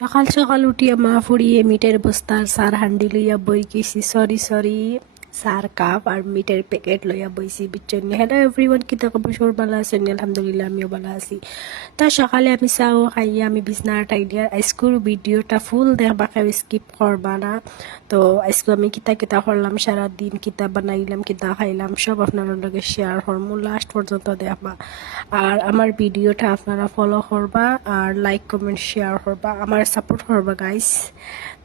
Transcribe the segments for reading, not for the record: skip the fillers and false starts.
সকাল সকাল উঠিয়া মা ফুড়িয়ে মিটের বস্তার সার হান্ডি লইয়া বই গেছি সরি সার কাপ আর মিটের প্যাকেট লইয়া বইছি বিচ্ছন হ্যালো এভরিওয়ান কিতা খবর সর ভালো আছেন আলহামদুলিল্লাহ আমিও ভালো আছি তা সকালে আমি চাও খাইয়া আমি বিছনার আইডিয়া আজকের ভিডিওটা ফুল দেখবা কেউ স্কিপ করবা না তো আজকে আমি কিতা কিতা করলাম সারাদিন কিতা বানাইলাম কিতা খাইলাম সব আপনার লগে শেয়ার করবো লাস্ট পর্যন্ত দেখবা আর আমার ভিডিওটা আপনারা ফলো করবা আর লাইক কমেন্ট শেয়ার করবা আমার সাপোর্ট করবা গাইস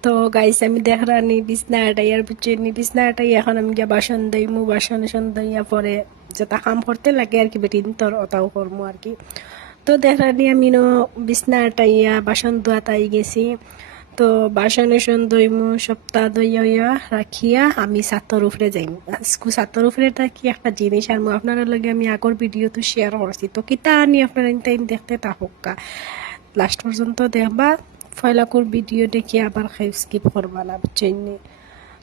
তো গাইস আমি দেখরানি বিছনাটাই আর বুঝছি বিছনাটাই এখন আমি গিয়া বাসন দইমু বাসন দইয়া পরে যেটা কাম করতে লাগে আর কি বেটিন তোর ওটাও করমু আর কি তো দেখরানি আমি বিছনাটাইয়া বাসন ধোয়াতাই গেছি তো বাসন দইমু সপ্তাহ দইয়া রাখিয়া আমি ছাতর উপরে যাইমু ছাতর উপরে কি একটা জিনিস আর আপনার লগে আমি আগর ভিডিও তো শেয়ার করছি তো কিতা আনি আপনারা দেখতে থাকুকা লাস্ট পর্যন্ত দেখবা ফয়লাকুর ভিডিও দেখে আবার স্কিপ করবা না বুঝছেন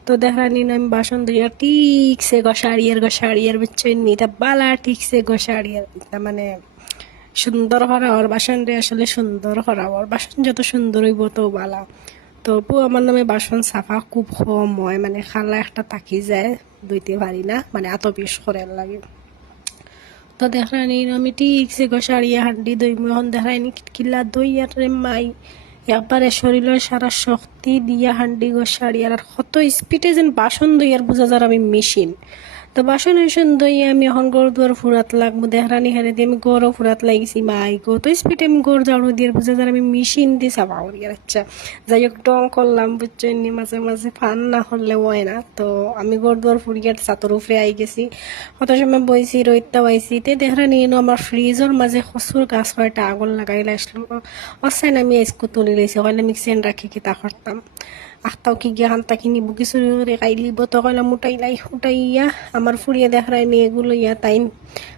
তো দেখানি আমি বাসন ধুইয়া ঠিকছে গসাড়িয়ার বুঝছেন তা বালা ঠিকছে গসাড়িয়ার মানে সুন্দর করা ওর বাসন রে আসলে সুন্দর করা ওর বাসন যত সুন্দর হইব তো বালা তো আমার নামে বাসন সাফা খুব কম হয় মানে খালা একটা তাকি যায় ধুইতে পারি না মানে এত বেশ করে লাগে তো দেখানি আমি ঠিকছে গসাড়িয়া হান্ডি দইমু এখন দেখানি কিলা দইয়ার রে মাই একবারে শরীরের সারা শক্তি দিয়া হান্ডি গোসাড়ি আর কত স্পিডে যেন বাসন দই আর বোঝা যার আমি মেশিন তো বাসন দই আমি এখন গড় দুয়ার ফুরাত লাগবো দেহরানি হেরে দিয়ে আমি গড়ও ফুরাত লাগিছি মাই গো তো স্পিডে আমি গড় জাড়ু দিয়ে বোঝা যার আমি মেশিন দিয়ে চাপা করি আর আচ্ছা যাই হোক ডং করলাম বুঝছেন মাঝে মাঝে ফান না করলে হয় না তো আমি গড় দুয়ার ফুরিয়ে চাতর উপরে আই গেছি কত সময় বইছি রইতা পাইছি তে দেহরানি আমার ফ্রিজের মাঝে কচুর গাছ কয়টা আগুন লাগাই লাইসলো অসাইন আমি স্কু তুলি লইছি কইলে মিক্সেন রাখি কিতা করতাম আখতাও কি গিয়া হান্তা কিনি বুকি চুরি করে খাইলিব তো কইলাম উঠাইয়া আমার ফুরিয়ে দেখাই নিয়ে এগুলো ইয়া তাইন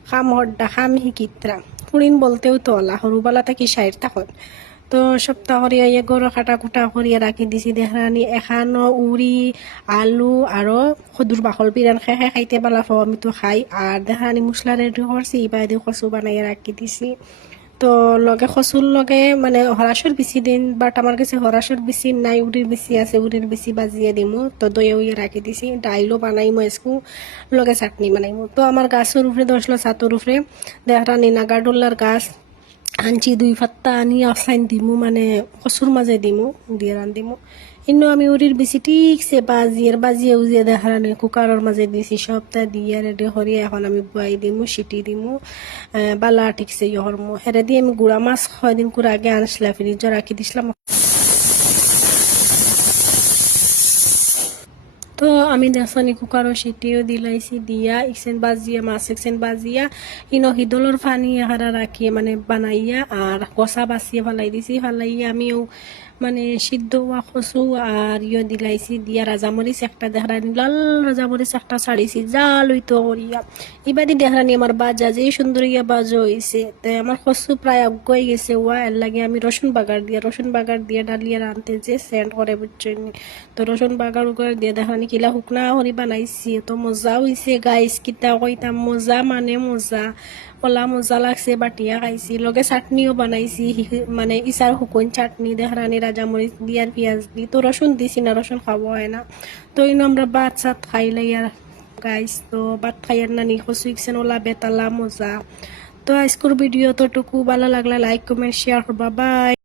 খাম হড্ডা খাম শিকিত্রা ফুরিন বলতেও তো ওলা সরুবেলা থাকি সাইড তখন তো সপ্তাহ করিয়া ইয়ে গরু কাটা কুটা করিয়া রাখি দিছি দেখানি এখানো উড়ি আলু আরো সদুর বাকল পিরান খাইতে পালা আমি তো খাই আর দেখানি মশলা রেডি করছি ইবাদি কচু বানাইয়া রাখি দিছি তো লগে কচুর লগে মানে হরাসর বেশি দিন বাট আমার কাছে হরাসর বেশি নাই উড়ির বেশি আছে উড়ির বেশি বাজিয়ে দিমু তো দইয়ে উইয়ে রাখি দিছি ডাইলও বানাইমু এসকু লগে চাটনি বানাইমু তো আমার গাছের উপরে দশলো ছাতর উপরে দেখানি নাগারডোল্লার গাছ আনছি 2 পাত্তা আনি অফলাইন দিমু মানে কচুর মাঝে দিমু দিয়ে রান্ধিমু ইನ್ನು আমি উড়ির বেশি ঠিকছে বাজিয়ে উজিয়ে দেখানি কুকারের মাঝে দিছি সবটা দিয়ে রেডি করি এখন আমি বুয়াই দিমু সিটি দিমু বালা ঠিকছে ইহরমু হেরে দিয়ে আমি গুড়া মাছ 6 দিন করে আগে আনছিলাম ফ্রিজে রাখি দিছিলাম তো আমি দেখনি কুকারও সিটিও দিলাইছি দিয়া একসেন বাজিয়া মাছ একসেন বাজিয়া হিদলর পানি এখারা রাখিয়ে মানে বানাইয়া আর কষা বাছিয়ে ফালাই দিছি ফালাইয়া আমিও মানে সিদ্ধ হওয়া কচু আর দিলাইছি দিয়া রাজামরিচ একটা দেখানি লাল রাজামরিচ একটা ছাড়িছি জাল হইতো করিয়া এবারে দেখানি আমার বাজা যে সুন্দর ইয়া বাজো হয়েছে তাই আমার কচু প্রায় অজ্ঞই গেছে ওয়া এর লাগে আমি রসুন বাগার দিয়ে ডালিয়া রানতে যে সেন্ড করে বুঝছেন তো রসুন বাগার করে দিয়ে দেখানি কিলা শুকনা করি বানাইছি তো মজা হয়েছে গাইস কিতা কইতাম মজা মানে মজা কলা মজা লাগছে বাটিয়া খাইছি লগে চাটনিও বানাইছি মানে ইচার শুকন চাটনি দেখানি রাজামরিচ দিয়ার পেঁয়াজ দি তো রসুন দিছি না রসুন খাবো হয় না তো ইনো আমরা ভাত চাত খাইলে আর গাইস তো ভাত খাইয়ার নানি কচু ইকছেন ওলা বেতালা মজা তো আজকের ভিডিও তোটুকু ভালো লাগলে লাইক কমেন্ট শেয়ার করবা বাই।